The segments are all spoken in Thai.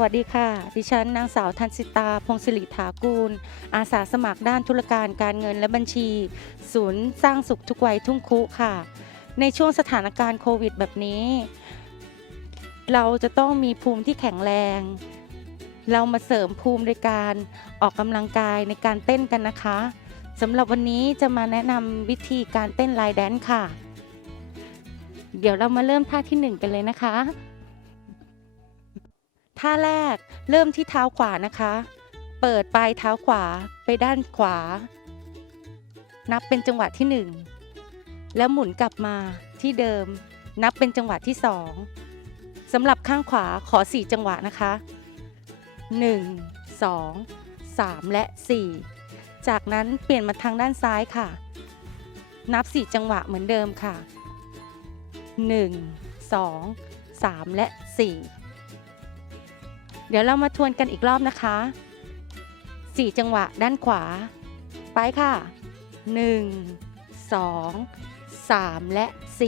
วัสดีค่ะ ดิฉันนางสาวทันสิตา พงศิริถากูล อาสาสมัครด้านธุรการการเงินและบัญชี ศูนย์สร้างสุขทุกวัยทุ่งคุค่ะ ในช่วงสถานการณ์โควิดแบบนี้ เราจะต้องมีภูมิที่แข็งแรง เรามาเสริมภูมิโดยการออกกำลังกายในการเต้นกันนะคะสำหรับวันนี้จะมาแนะนำวิธีการเต้นไลน์แดนซ์ค่ะ เดี๋ยวเรามาเริ่มท่าที่หนึ่งกันเลยนะคะ ท่าแรกเริ่มที่เท้าขวานะคะ เปิดปลายเท้าขวาไปด้านขวา นับเป็นจังหวะที่หนึ่งแล้วหมุนกลับมาที่เดิม นับเป็นจังหวะที่สองสำหรับข้างขวาขอสี่จังหวะนะคะหนึ่งสองสามและสี่จากนั้นเปลี่ยนมาทางด้านซ้ายค่ะ นับสี่จังหวะเหมือนเดิมค่ะหนึ่งสองสามและสี่ เดี๋ยวเรามาทวนกันอีกรอบนะคะ 4 จังหวะด้านขวา ไปค่ะ 1 2 3 และ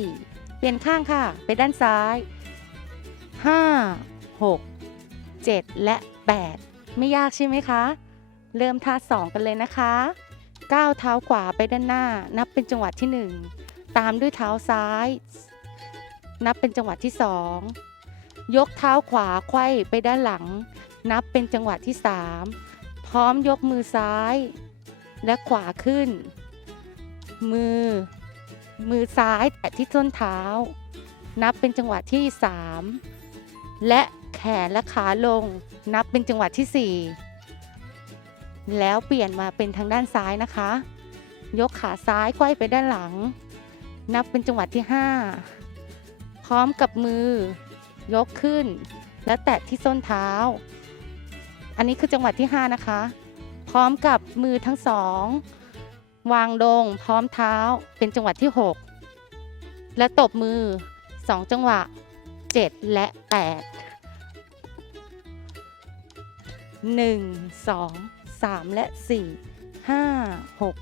4 เปลี่ยนข้างค่ะ ไปด้านซ้าย 5 6 7 และ 8 ไม่ยากใช่ไหมคะ เริ่มท่า 2 กันเลยนะคะก้าวเท้าขวาไปด้านหน้า นับเป็นจังหวะที่ 1 ตามด้วยเท้าซ้าย นับเป็นจังหวะที่ 2 ยกเท้าขวาไขว้ไปด้านหลัง นับเป็นจังหวะที่ 3 พร้อมยกมือซ้าย และขวาขึ้น มือ มือซ้ายแตะที่ส้นเท้า นับเป็นจังหวะที่ 3 และแขนและขาลง นับเป็นจังหวะที่ 4 แล้วเปลี่ยนมาเป็นทางด้านซ้ายนะคะ ยกขาซ้ายไขว้ไปด้านหลัง นับเป็นจังหวะที่ 5 พร้อมกับมือ ยกขึ้น แล้วแตะที่ส้นเท้า อันนี้คือจังหวะที่ 5 นะคะ พร้อมกับมือทั้งสองวางลงพร้อมเท้าเป็นจังหวะที่ 6 และตบมือ 2 จังหวะ 7 และ 8 1 2 3 และ 4 5 6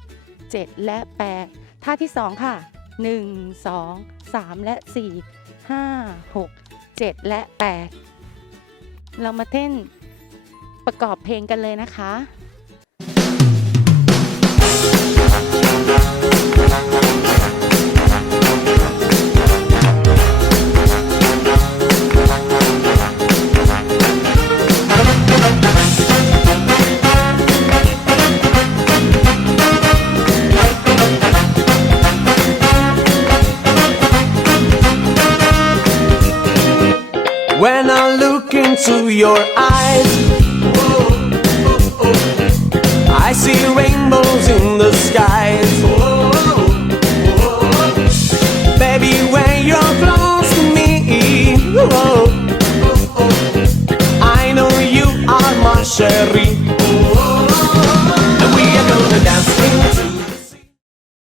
7 และ 8 ท่าที่ 2 ค่ะ 1 2 3 และ 4 5 6 7 และ 8 เรามาเต้นประกอบเพลงกันเลยนะคะ into your eyes, I see rainbows in the skies. Baby, when you're close to me, I know you are my cherry.